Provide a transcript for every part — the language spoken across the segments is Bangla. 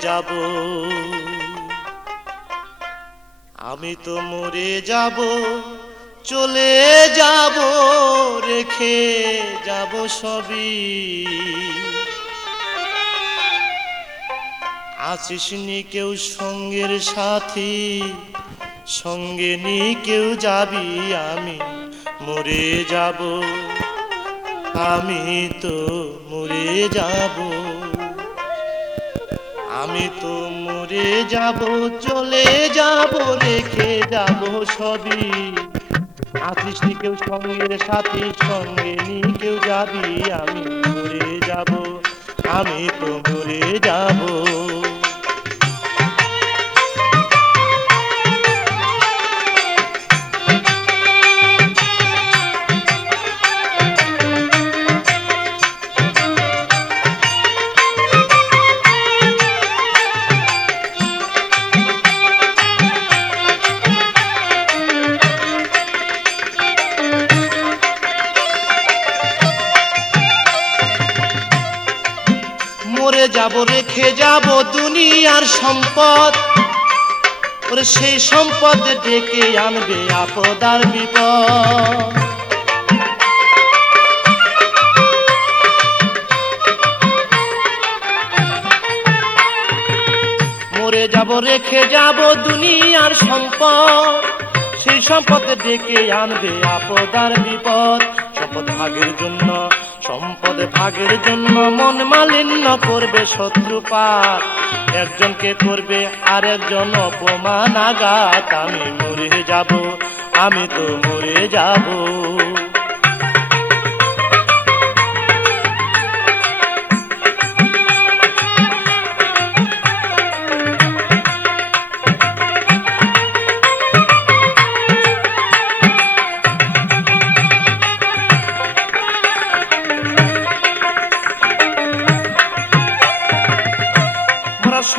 যাব। আমি তো মরে যাব, চলে যাব, রেখে যাব সবই। আসিস নি কেউ সঙ্গের সাথী সঙ্গে নি কেউ যাবি, আমি মরে যাব। আমি তো মরে যাব। আমি তো মরে যাব, চলে যাব, রেখে যাব সবই। আছিস নি কেউ সঙ্গে সাথী, সঙ্গে নি কেউ যাবি, আমি মরে যাব, আমি তো মরে যাব। যাব, রেখে যাব দুনিয়ার সম্পদ। ওরে সেই সম্পদ ডেকে আনবে আপদ আর বিপদ। মরে যাব, রেখে যাব দুনিয়ার সম্পদ। সেই সম্পদ ডেকে আনবে আপদ আর বিপদ। সম্পদ ভাগের জন্য সম্পদ ভাগের জন্য মন মালিন্য করবে শত্রুপাত একজনকে করবে আর একজন অপমান আঘাত। আমি মরে যাব, আমি তো মরে যাব।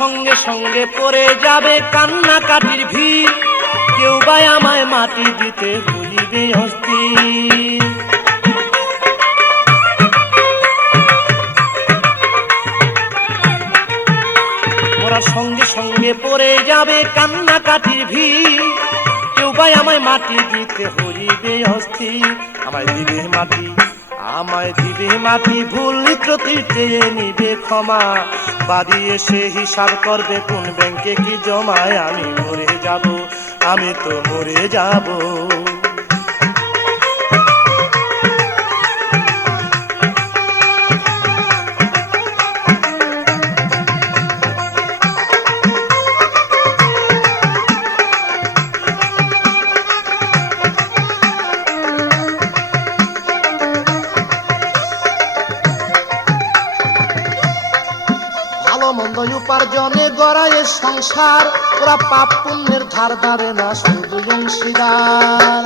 সঙ্গে সঙ্গে পড়ে যাবে কান্না কাটির ভিড়। কেউ বাই আমায় মাটি দিতে হইবে অস্থির। ওরা সঙ্গে সঙ্গে পড়ে যাবে কান্না কাটির ভিড়। কেউ ভাই আমায় মাটি দিতে হইবে অস্থির। আমায় দিবে মাটি, আমায় দিবে মাটি, ভুল চেয়ে নিবে ক্ষমা। বাড়ি এসে হিসাব করবে কোন ব্যাংকে কি জমায়? আমি মরে যাব, আমি তো মরে যাব। সংসার, ওরা পাপ পুণ্যের ধার ধারে না, শুধু অংশীদার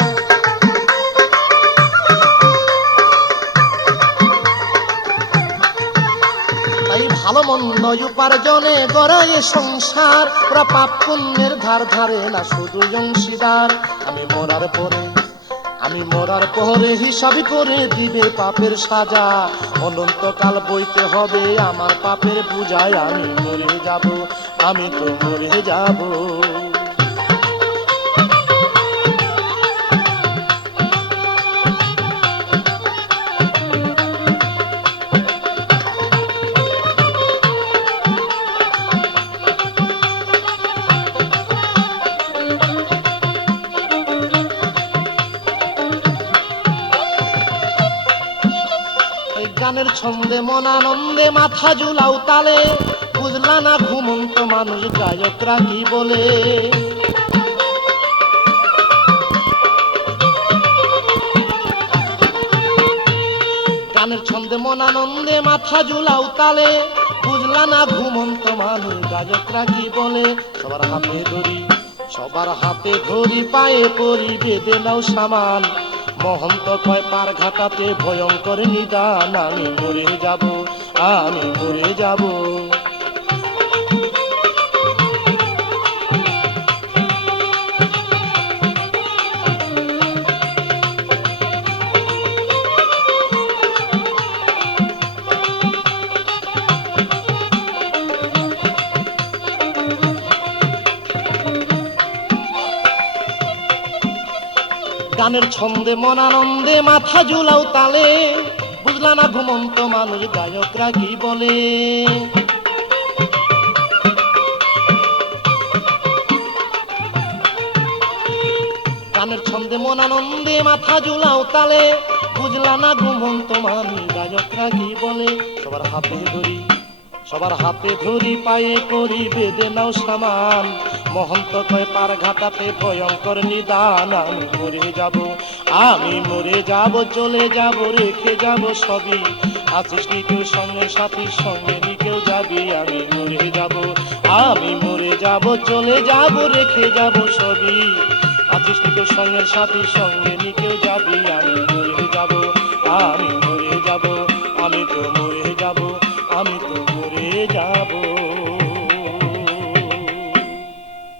ভালো মন্দ উপার্জনে গড়ায় সংসার, ওরা পাপ পুণ্যের ধার ধারে না, শুধু অংশীদার আমি মরার পরে, আমি মরার পরে হিসাব করে দিবে পাপের সাজা। অনন্তকাল বইতে হবে আমার পাপের পূজায়, আমি মরে যাব। আমি তো মরে যাব গানের ছন্দে মন আনন্দে মাথা ঝুলাও তালে। বুঝলা না ঘুমন্ত মানুষ গায়করা কি বলে? গানের ছন্দে মন আনন্দে মাথা ঝুলাও তালে। বুঝলা না ঘুমন্ত মানুষ গায়করা কি বলে? সবার হাতে ধরি, সবার হাতে ধরি, পায়ে পরি, বেঁধে নাও সামান। মহন্ত কয় পার ঘাটাতে ভয়ঙ্কর নিদান, আমি মরে যাব, আমি মরে যাব। গানের ছন্দে মন আনন্দে মাথা ঝুলাও তালে। বুঝলা না ঘুমন্ত মানুষ গায়করা কি বলে? গানের ছন্দে মন আনন্দে মাথা ঝুলাও তালে। বুঝলা না ঘুমন্ত মানুষ গায়করা কি বলে? সবার হাতে ধরি। সবার হাতে ধরি পায়ে করি বেদে নাও সামান। মহন্ত কয়, পার ঘাটাতে ভয়ঙ্কর নিদান, আমি মরে যাব, আমি মরে যাব, চলে যাব, রেখে যাব সবই। আছিস নি কেউ সঙ্গে সাথীর সঙ্গে নি কেউ যাবি, আমি মরে যাব, আমি মরে যাব, চলে যাব, রেখে যাব সবই। আছিস নি কেউ সঙ্গের সাথীর সঙ্গে নি কেউ যাবি?